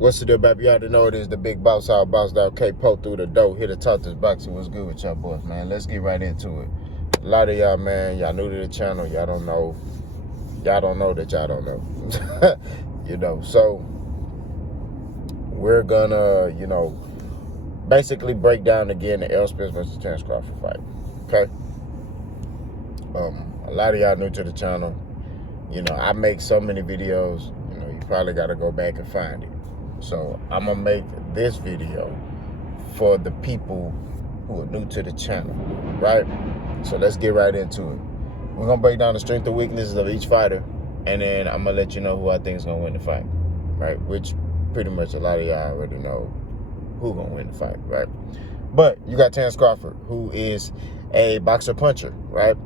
What's the deal, baby? You already know it is the big boss out, boss out. K-Po through the door. Here to talk this boxing. What's good with y'all boys, man? Let's get right into it. A lot of y'all, man, y'all new to the channel. Y'all don't know. Y'all don't know that y'all don't know. You know, so we're gonna, basically break down again the Errol Spence versus Terence Crawford fight. Okay? A lot of y'all new to the channel. I make so many videos. You probably got to go back and find it. So I'm going to make this video for the people who are new to the channel, right? So let's get right into it. We're going to break down the strengths and weaknesses of each fighter, and then I'm going to let you know who I think is going to win the fight, right? Which pretty much a lot of y'all already know who's going to win the fight, right? But you got Terence Crawford, who is a boxer-puncher, right?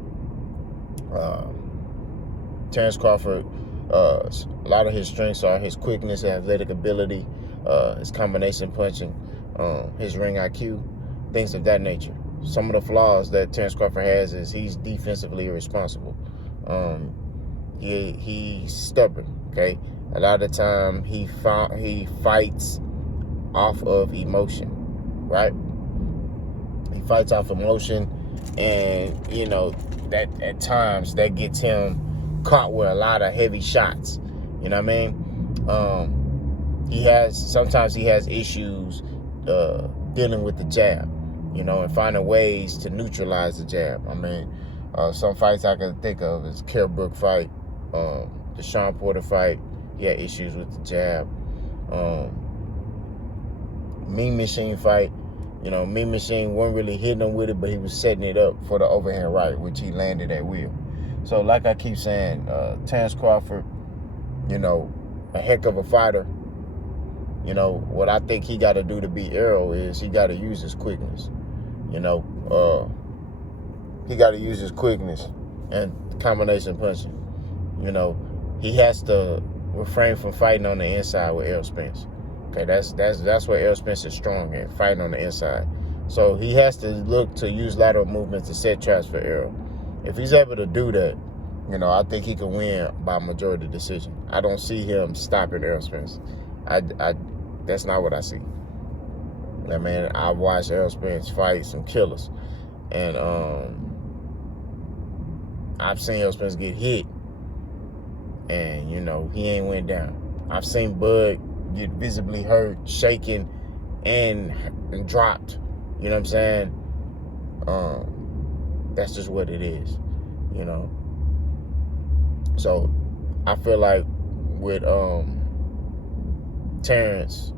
Terence Crawford, a lot of his strengths are his quickness, his athletic ability, his combination punching, his ring IQ, things of that nature. Some of the flaws that Terence Crawford has is he's defensively irresponsible. He's stubborn, okay? A lot of the time he fights off of emotion, right? He fights off emotion, and, that at times that gets him caught with a lot of heavy shots. You know what I mean? Sometimes he has issues dealing with the jab, and finding ways to neutralize the jab. I mean, some fights I can think of is Kell Brook fight, the Sean Porter fight. He had issues with the jab. Mean Machine fight. Mean Machine wasn't really hitting him with it, but he was setting it up for the overhand right, which he landed at will. So, like I keep saying, Terence Crawford, a heck of a fighter. What I think he got to do to beat Errol is he got to use his quickness. He got to use his quickness and combination punching. He has to refrain from fighting on the inside with Errol Spence. Okay, that's where Errol Spence is strong at, fighting on the inside. So he has to look to use lateral movements to set traps for Errol. If he's able to do that, I think he can win by majority decision. I don't see him stopping Errol Spence. That's not what I see. I mean, I've watched Errol Spence fight some killers, and I've seen Errol Spence get hit, and he ain't went down. I've seen Bud get visibly hurt, shaken, and dropped. You know what I'm saying? That's just what it is, So I feel like with Terence,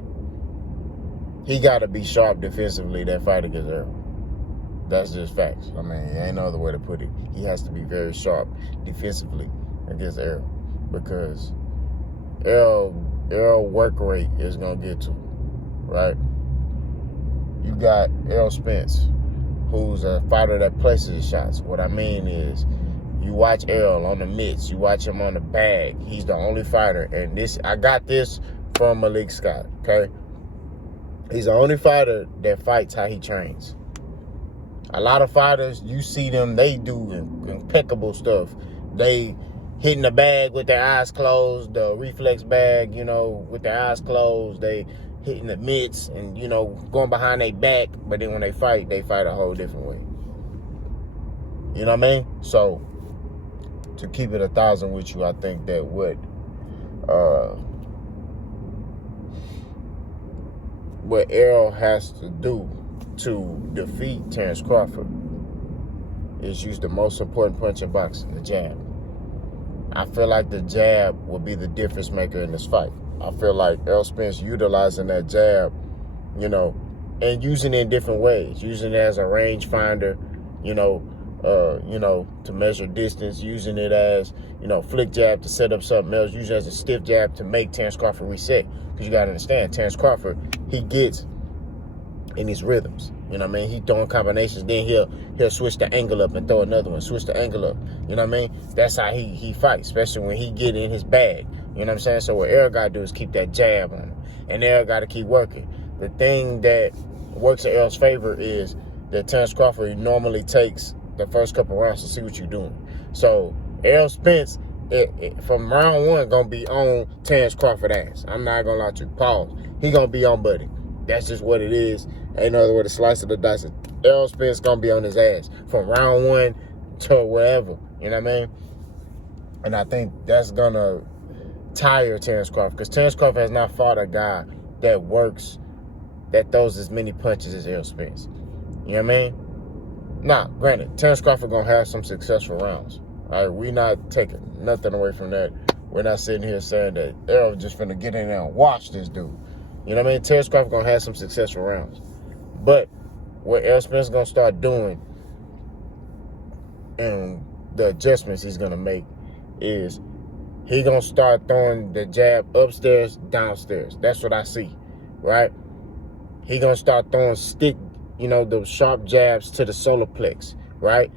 he got to be sharp defensively that fight against Errol. That's just facts. I mean, there ain't no other way to put it. He has to be very sharp defensively against Errol, because Errol work rate is going to get to him, right? You got Errol Spence, who's a fighter that places his shots. What I mean is, you watch Errol on the mitts, you watch him on the bag. He's the only fighter, and I got this from Malik Scott, okay? He's the only fighter that fights how he trains. A lot of fighters, you see them, they do impeccable stuff. They hitting the bag with their eyes closed, the reflex bag, with their eyes closed. They hitting the mitts and, going behind their back. But then when they fight a whole different way. You know what I mean? So, to keep it 1,000 with you, I think that what Errol has to do to defeat Terence Crawford is use the most important punch in boxing, the jab. I feel like the jab will be the difference maker in this fight. I feel like Errol Spence utilizing that jab, and using it in different ways. Using it as a range finder, to measure distance. Using it as, flick jab to set up something else. Using it as a stiff jab to make Terence Crawford reset. Because you got to understand, Terence Crawford, he gets in his rhythms. You know what I mean? He throwing combinations, then he'll switch the angle up and throw another one, switch the angle up. You know what I mean? That's how he fights, especially when he get in his bag. You know what I'm saying? So what Errol got to do is keep that jab on him. And Errol got to keep working. The thing that works in Errol's favor is that Terence Crawford normally takes the first couple rounds to see what you're doing. So Errol Spence from round one, gonna be on Terence Crawford ass. I'm not gonna lie to you. Pause. He gonna be on Buddy. That's just what it is. Ain't no other way to slice of the dice. Errol Spence gonna be on his ass from round one to wherever. You know what I mean? And I think that's gonna tire Terence Crawford, because Terence Crawford has not fought a guy that works, that throws as many punches as Errol Spence. You know what I mean? Now, granted, Terence Crawford gonna have some successful rounds. All right, we not taking nothing away from that. We're not sitting here saying that Errol just finna get in there and watch this dude. You know what I mean? Terence Crawford gonna have some successful rounds. But what Errol Spence gonna start doing, and the adjustments he's gonna make, is he gonna start throwing the jab upstairs, downstairs. That's what I see, right? He gonna start throwing stick, the sharp jabs to the solar plex, right?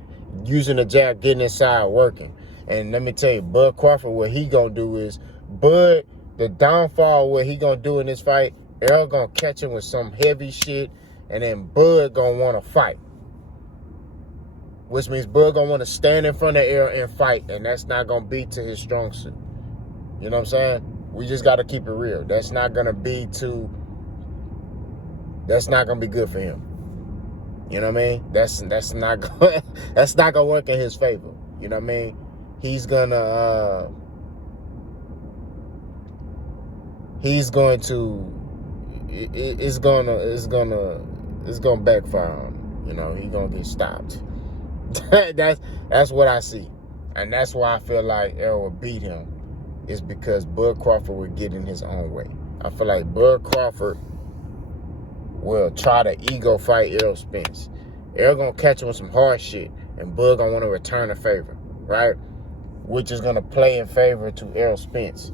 Using the jab, getting inside, working. And let me tell you, Bud Crawford, what he gonna do is, Bud, the downfall, what he gonna do in this fight, Errol gonna catch him with some heavy shit, and then Bud gonna wanna fight. Which means Bud gonna wanna stand in front of Errol and fight, and that's not gonna be to his strong suit. You know what I'm saying? We just gotta keep it real. That's not gonna be good for him. You know what I mean? That's not gonna work in his favor. You know what I mean? It's going to backfire on him. He's gonna get stopped. that's what I see. And that's why I feel like Errol will beat him, is because Bud Crawford would get in his own way. I feel like Bud Crawford will try to ego fight Errol Spence. Errol gonna catch him with some hard shit, and Bud gonna want to return a favor, right? Which is gonna play in favor to Errol Spence.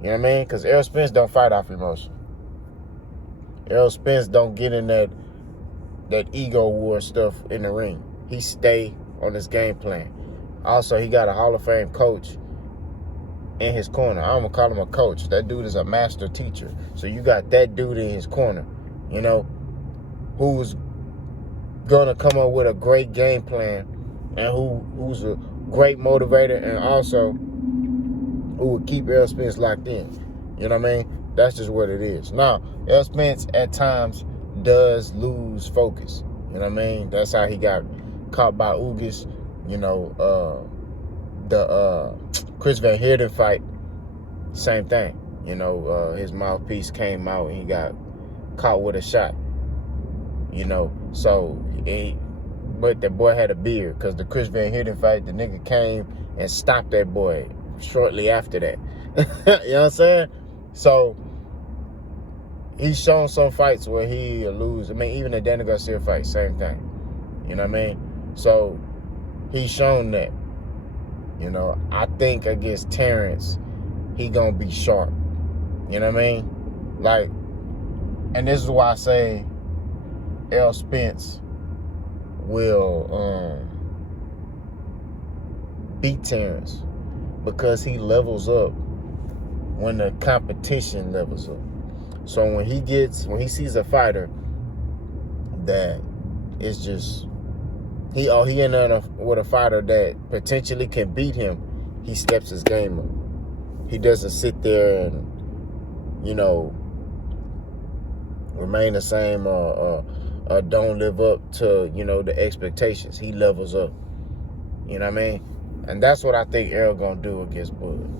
You know what I mean? Because Errol Spence don't fight off emotion. Errol Spence don't get in that ego war stuff in the ring. He stay on his game plan. Also, he got a Hall of Fame coach in his corner. I'm gonna call him a coach. That dude is a master teacher. So you got that dude in his corner, who's gonna come up with a great game plan, and who's a great motivator, and also who will keep Errol Spence locked in. You know what I mean? That's just what it is. Now, Errol Spence at times does lose focus. You know what I mean? That's how he got caught by Ugas. The Chris Van Heerden fight, same thing. His mouthpiece came out and he got caught with a shot. But the boy had a beard, because the Chris Van Heerden fight, the nigga came and stopped that boy shortly after that. You know what I'm saying? So he's shown some fights where he'll lose. I mean, even the Danny Garcia fight, same thing. You know what I mean? So he's shown that. I think against Terence, he gonna be sharp. You know what I mean? And this is why I say Errol Spence will beat Terence, because he levels up when the competition levels up. So when he sees a fighter that is just he in there with a fighter that potentially can beat him, he steps his game up. He doesn't sit there and remain the same or don't live up to the expectations. He levels up. You know what I mean? And that's what I think Errol gonna do against Bud.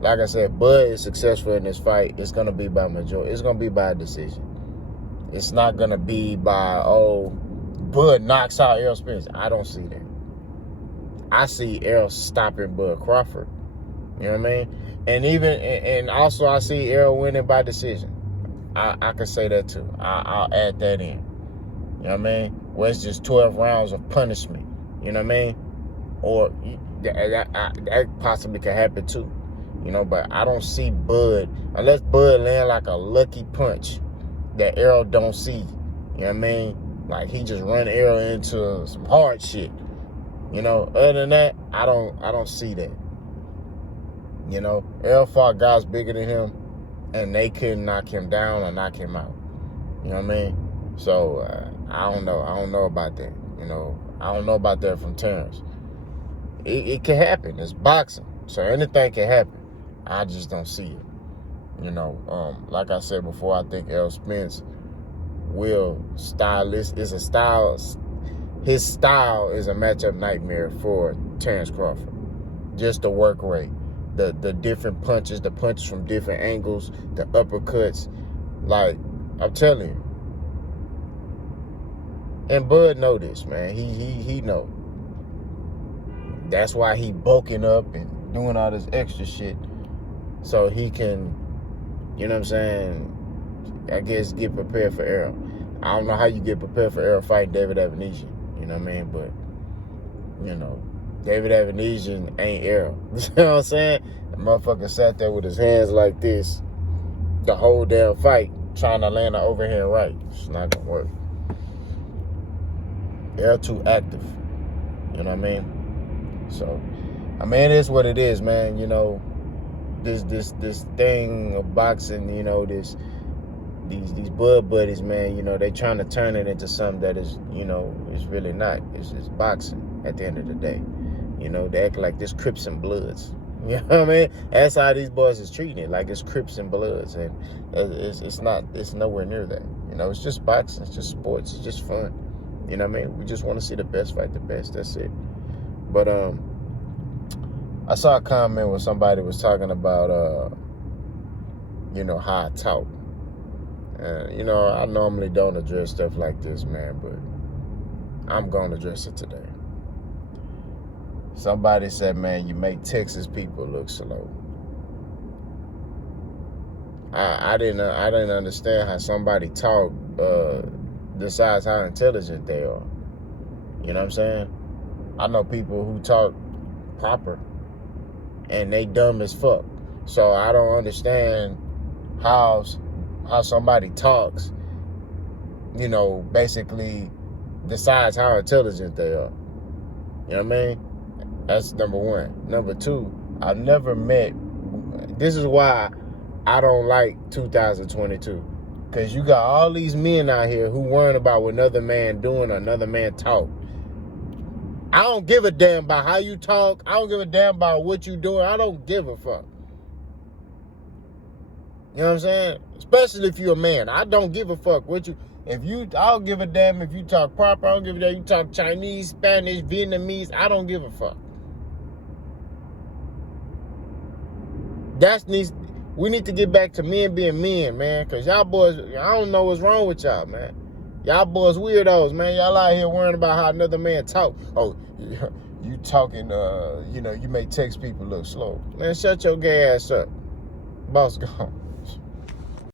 Like I said, Bud is successful in this fight. It's gonna be by majority. It's gonna be by a decision. It's not gonna be by Bud knocks out Errol Spence. I don't see that. I see Errol stopping Bud Crawford. You know what I mean? And also I see Errol winning by decision. I can say that too. I'll add that in. You know what I mean? Where it's just 12 rounds of punishment. You know what I mean? Or that possibly could happen too. But I don't see Bud, unless Bud land like a lucky punch that Errol don't see. You know what I mean? Like he just run Errol into some hard shit. Other than that, I don't see that. Errol fought guys bigger than him, and they couldn't knock him down or knock him out. You know what I mean? So I don't know. I don't know about that. I don't know about that from Terence. It can happen. It's boxing. So anything can happen. I just don't see it. Like I said before, I think Errol Spence his style is a matchup nightmare for Terence Crawford. Just the work rate, the different punches, the punches from different angles, the uppercuts. Like, I'm telling you. And Bud know this, man. He know. That's why he bulking up and doing all this extra shit. So he can, you know what I'm saying, I guess get prepared for Errol. I don't know how you get prepared for Errol fighting David Avanesian. You know what I mean? But, David Avanesian ain't Errol. You know what I'm saying? The motherfucker sat there with his hands like this the whole damn fight trying to land an overhand right. It's not going to work. Errol too active. You know what I mean? So, I mean, it is what it is, man. This thing of boxing, these bud buddies, man, they trying to turn it into something that is, is really not. It's just boxing at the end of the day. They act like this Crips and Bloods. You know what I mean? That's how these boys is treating it, like it's Crips and Bloods. And it's not, it's nowhere near that. It's just boxing, it's just sports, it's just fun. You know what I mean? We just want to see the best fight the best. That's it. But I saw a comment where somebody was talking about how I talk. I normally don't address stuff like this, man, but I'm gonna address it today. Somebody said, man, you make Texas people look slow. I didn't understand how somebody talk decides how intelligent they are. You know what I'm saying? I know people who talk proper and they dumb as fuck. So I don't understand how somebody talks, basically decides how intelligent they are. You know what I mean? That's number one. Number two, I've never met, this is why I don't like 2022. Because you got all these men out here who worrying about what another man doing or another man talk. I don't give a damn about how you talk. I don't give a damn about what you doing. I don't give a fuck. You know what I'm saying? Especially if you're a man. I don't give a fuck what you... I don't give a damn if you talk proper. I don't give a damn if you talk Chinese, Spanish, Vietnamese. I don't give a fuck. We need to get back to men being men, man. Because y'all boys, I don't know what's wrong with y'all, man. Y'all boys weirdos, man. Y'all out here worrying about how another man talk. Oh, you talking, you make Tex people look slow. Man, shut your gay ass up. Boss gone.